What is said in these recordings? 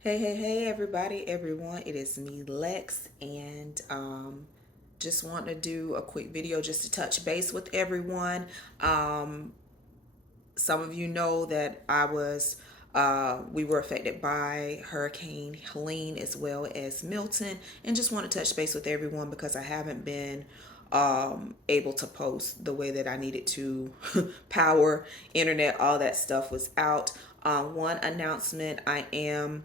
Hey, everybody, everyone. It is me, Lex, and just want to do a quick video just to touch base with everyone. Um, some of you know that we were affected by Hurricane Helene as well as Milton, and just want to touch base with everyone because I haven't been able to post the way that I needed to. Power, internet, all that stuff was out. One announcement: I am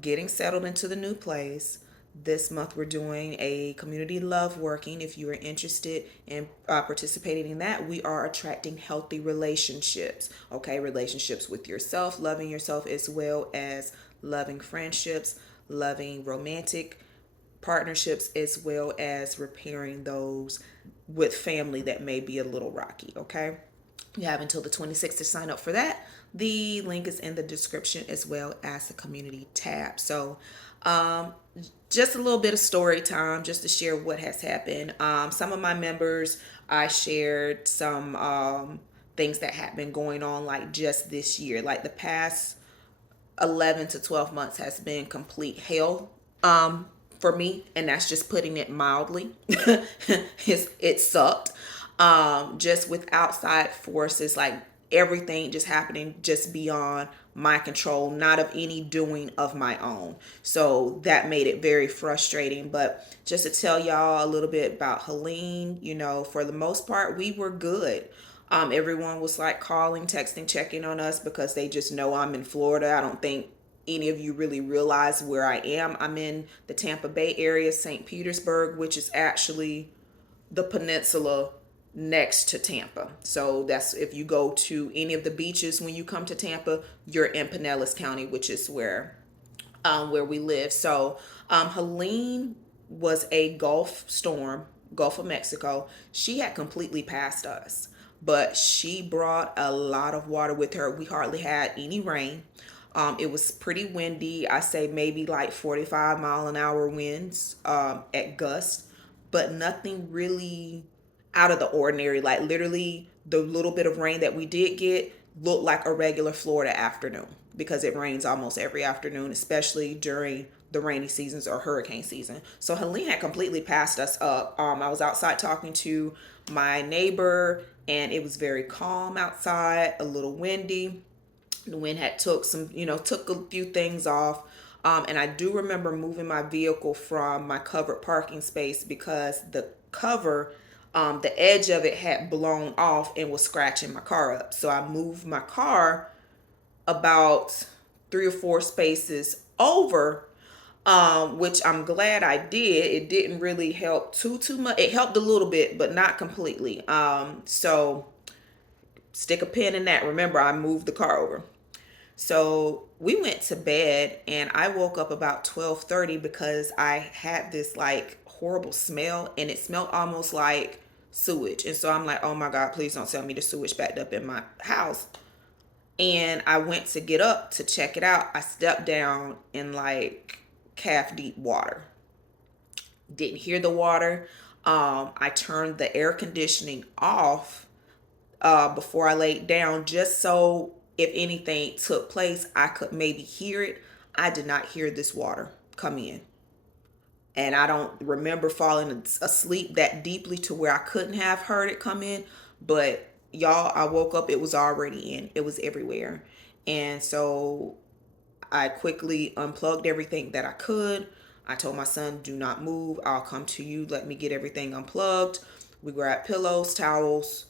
getting settled into the new place. This month, we're doing a community love working. If you are interested in participating in that, we are attracting healthy relationships. Okay, relationships with yourself, loving yourself, as well as loving friendships, loving romantic partnerships, as well as repairing those with family that may be a little rocky. Okay, you have until the 26th to sign up for that. The link is in the description as well as the community tab. So, um, just a little bit of story time just to share what has happened. Some of my members, I shared some things that have been going on like just this year, like the past 11 to 12 months has been complete hell for me, and that's just putting it mildly. It sucked. Just with outside forces, like everything just happening just beyond my control, not of any doing of my own. So that made it very frustrating. But just to tell y'all a little bit about Helene, for the most part, we were good. Everyone was like calling, texting, checking on us because they just know I'm in Florida. I don't think any of you really realize where I am. I'm in the Tampa Bay area, St. Petersburg, which is actually the peninsula next to Tampa. So that's if you go to any of the beaches when you come to Tampa, you're in Pinellas County, which is where we live. So Helene was a Gulf storm, Gulf of Mexico. She had completely passed us, but she brought a lot of water with her. We hardly had any rain. It was pretty windy. I say maybe like 45-mile-an-hour winds at gust, but nothing really out of the ordinary. Like literally, the little bit of rain that we did get looked like a regular Florida afternoon because it rains almost every afternoon, especially during the rainy seasons or hurricane season. So Helene had completely passed us up. I was outside talking to my neighbor, and it was very calm outside, a little windy. The wind had took a few things off. And I do remember moving my vehicle from my covered parking space because the edge of it had blown off and was scratching my car up. So I moved my car about 3 or 4 spaces over, which I'm glad I did. It didn't really help too much. It helped a little bit, but not completely. So stick a pin in that. Remember, I moved the car over. So we went to bed, and I woke up about 12:30 because I had this like horrible smell, and it smelled almost like sewage. And so I'm like, oh my God, please don't tell me the sewage backed up in my house. And I went to get up to check it out. I stepped down in like calf deep water. Didn't hear the water. I turned the air conditioning off before I laid down, just so if anything took place, I could maybe hear it. I did not hear this water come in. And I don't remember falling asleep that deeply to where I couldn't have heard it come in. But y'all, I woke up, it was already in, it was everywhere. And so I quickly unplugged everything that I could. I told my son, do not move. I'll come to you. Let me get everything unplugged. We grabbed pillows, towels,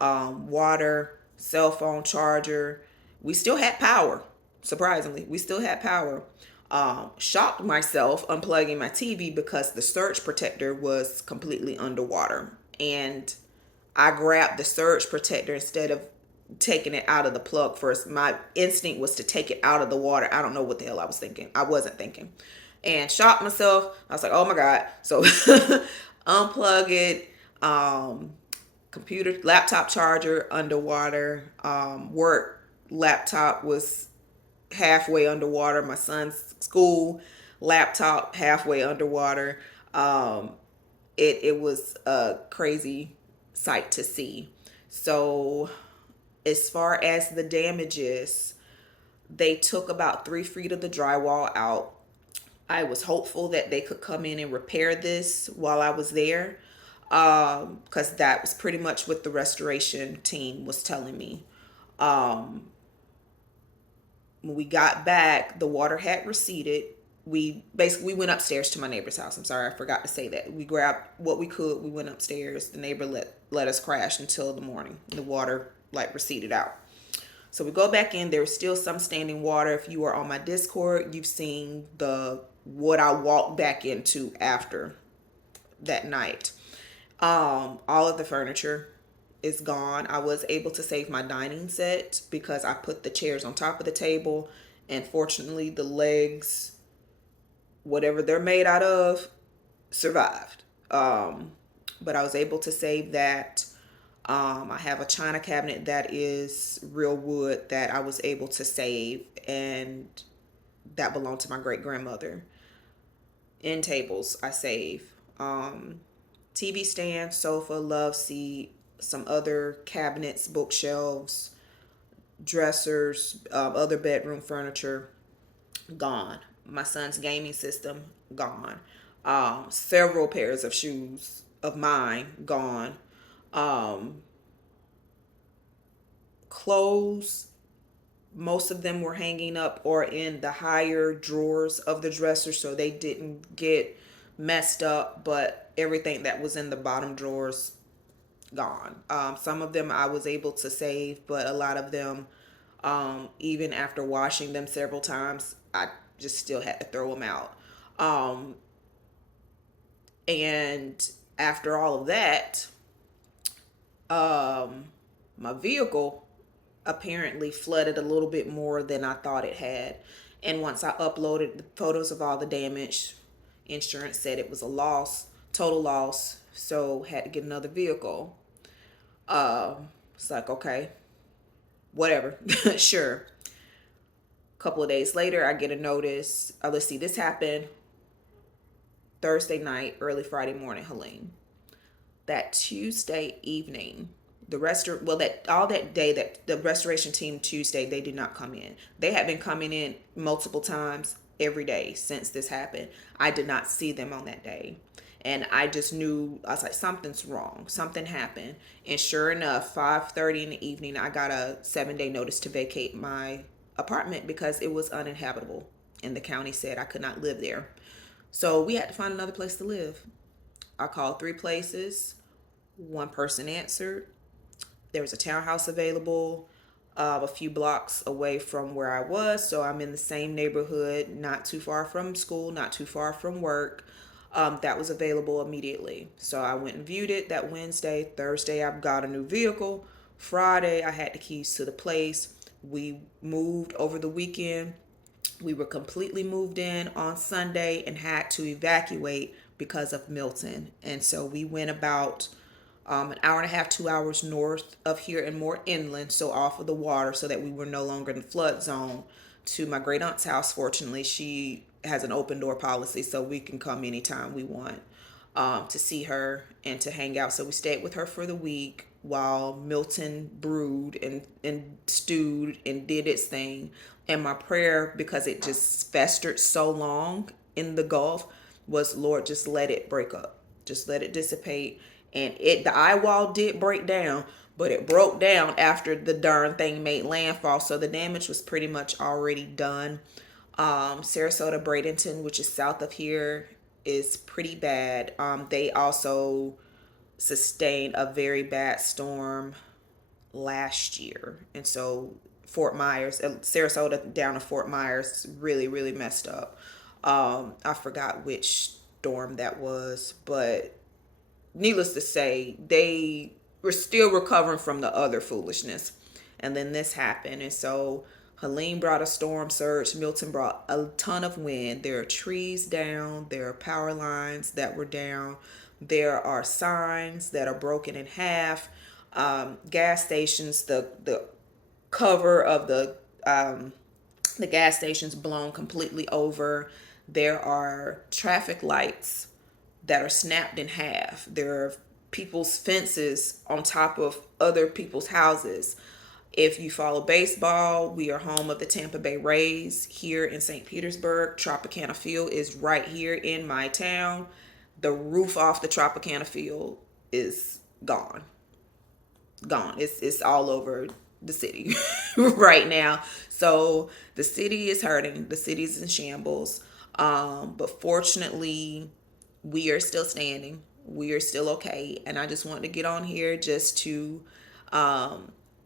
water, cell phone charger. We still had power. Surprisingly, we still had power. Shocked myself unplugging my TV because the surge protector was completely underwater. And I grabbed the surge protector instead of taking it out of the plug first. My instinct was to take it out of the water. I don't know what the hell I was thinking. I wasn't thinking. And shocked myself. I was like, oh my God. So unplug it. Computer, laptop charger underwater. Work laptop was halfway underwater. My son's school laptop halfway underwater. It was a crazy sight to see. So as far as the damages, They took about 3 feet of the drywall out. I was hopeful that they could come in and repair this while I was there, because that was pretty much what the restoration team was telling me. Um, when we got back, the water had receded. We went upstairs to my neighbor's house. I'm sorry, I forgot to say that. We grabbed what we could. We went upstairs. The neighbor let us crash until the morning. The water like receded out. So we go back in. There was still some standing water. If you are on my Discord, you've seen the what I walked back into after that night. All of the furniture is gone. I was able to save my dining set because I put the chairs on top of the table, and fortunately the legs, whatever they're made out of, survived. But I was able to save that. I have a china cabinet that is real wood that I was able to save, and that belonged to my great grandmother. End tables I save. TV stand, sofa, love seat, some other cabinets, bookshelves, dressers, other bedroom furniture, gone. My son's gaming system, gone. Several pairs of shoes of mine, gone. Um, Clothes, most of them were hanging up or in the higher drawers of the dresser, so they didn't get messed up, but everything that was in the bottom drawers, gone. Some of them I was able to save, but a lot of them, even after washing them several times, I just still had to throw them out. Um, and after all of that, um, my vehicle apparently flooded a little bit more than I thought it had. And once I uploaded the photos of all the damage, insurance said it was a loss, total loss, so had to get another vehicle. It's like, okay, whatever, sure. A couple of days later, I get a notice. Let's see, this happened Thursday night, early Friday morning, Helene. That Tuesday evening, that all that day, that the restoration team Tuesday, they did not come in. They had been coming in multiple times every day since this happened. I did not see them on that day, and I just knew. I was like, something's wrong, something happened. And sure enough, 5:30 in the evening, I got a 7-day notice to vacate my apartment because it was uninhabitable, and the county said I could not live there. So we had to find another place to live. I called 3 places. One person answered. There was a townhouse available a few blocks away from where I was. So I'm in the same neighborhood, not too far from school, not too far from work. That was available immediately. So I went and viewed it that Wednesday. Thursday, I got a new vehicle. Friday, I had the keys to the place. We moved over the weekend. We were completely moved in on Sunday and had to evacuate because of Milton. And so we went about an hour and a half, 2 hours north of here and more inland, so off of the water, so that we were no longer in the flood zone, to my great aunt's house. Fortunately, she has an open door policy, so we can come anytime we want, to see her and to hang out. So we stayed with her for the week while Milton brewed and stewed and did its thing. And my prayer, because it just festered so long in the Gulf, was, Lord, just let it break up. Just let it dissipate. And the eye wall did break down, but it broke down after the darn thing made landfall. So the damage was pretty much already done. Sarasota, Bradenton, which is south of here, is pretty bad. They also sustained a very bad storm last year. And so Fort Myers, Sarasota down to Fort Myers, really, really messed up. I forgot which storm that was, but needless to say, they were still recovering from the other foolishness. And then this happened. And so Helene brought a storm surge. Milton brought a ton of wind. There are trees down. There are power lines that were down. There are signs that are broken in half. Gas stations, the cover of the gas stations blown completely over. There are traffic lights that are snapped in half. There are people's fences on top of other people's houses. If you follow baseball, we are home of the Tampa Bay Rays here in St. Petersburg. Tropicana Field is right here in my town. The roof off the Tropicana Field is gone. Gone. It's all over the city right now. So the city is hurting. The city's in shambles. But fortunately, we are still standing. We are still okay. And I just wanted to get on here just to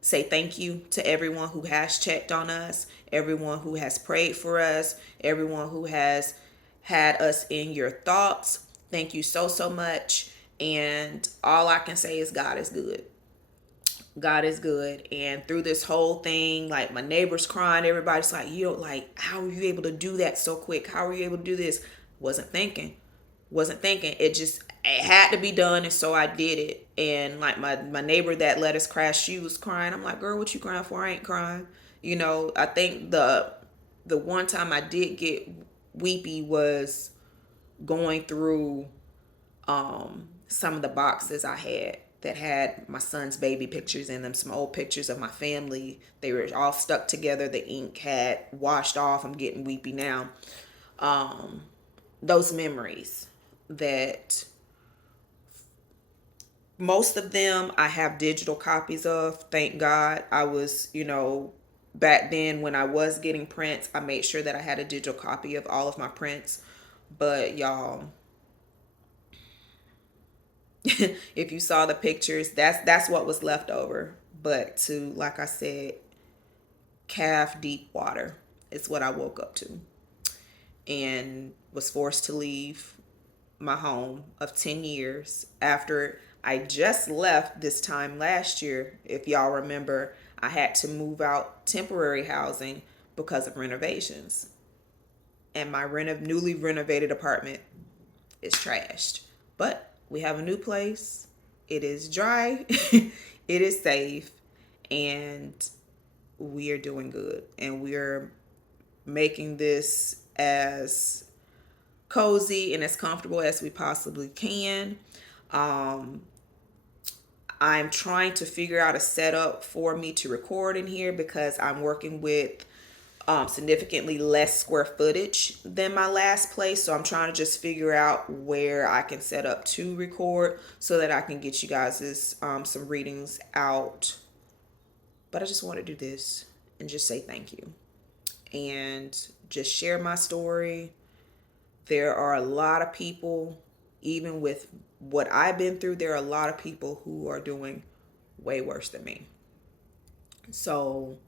say thank you to everyone who has checked on us, everyone who has prayed for us, everyone who has had us in your thoughts. Thank you so, so much. And all I can say is God is good. God is good. And through this whole thing, like my neighbors crying, everybody's like, you know, like, how are you able to do that so quick? How are you able to do this? Wasn't thinking. Wasn't thinking. It had to be done. And so I did it. And like my neighbor that let us crash, she was crying. I'm like, girl, what you crying for? I ain't crying. You know, I think the one time I did get weepy was going through some of the boxes I had that had my son's baby pictures in them, some old pictures of my family. They were all stuck together. The ink had washed off. I'm getting weepy now. Those memories that most of them I have digital copies of. Thank God. I was, back then when I was getting prints, I made sure that I had a digital copy of all of my prints. But y'all, if you saw the pictures, that's what was left over. But to, like I said, calf deep water is what I woke up to, and was forced to leave my home of 10 years after I just left this time last year. If y'all remember, I had to move out temporary housing because of renovations, and my newly renovated apartment is trashed. But we have a new place. It is dry. It is safe, and we are doing good. And we are making this as cozy and as comfortable as we possibly can. Um, I'm trying to figure out a setup for me to record in here because I'm working with significantly less square footage than my last place. So I'm trying to just figure out where I can set up to record so that I can get you guys some readings out. But I just want to do this and just say thank you and just share my story. There are a lot of people, even with what I've been through, there are a lot of people who are doing way worse than me. So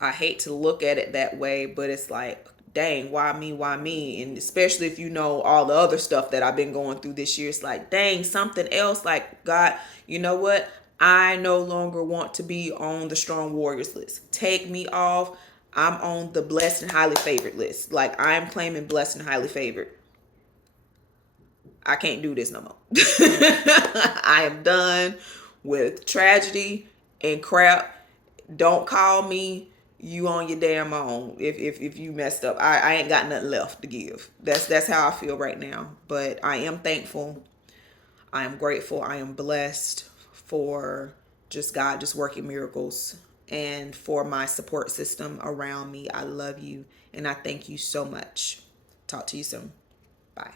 I hate to look at it that way, but it's like, dang, why me? Why me? And especially if you know all the other stuff that I've been going through this year, it's like, dang, something else. Like, God, you know what? I no longer want to be on the strong warriors list. Take me off. I'm on the blessed and highly favored list. Like, I'm claiming blessed and highly favored. I can't do this no more. I am done with tragedy and crap. Don't call me. You on your damn own. If you messed up, I ain't got nothing left to give. That's how I feel right now. But I am thankful. I am grateful. I am blessed for just God just working miracles and for my support system around me. I love you and I thank you so much. Talk to you soon. Bye.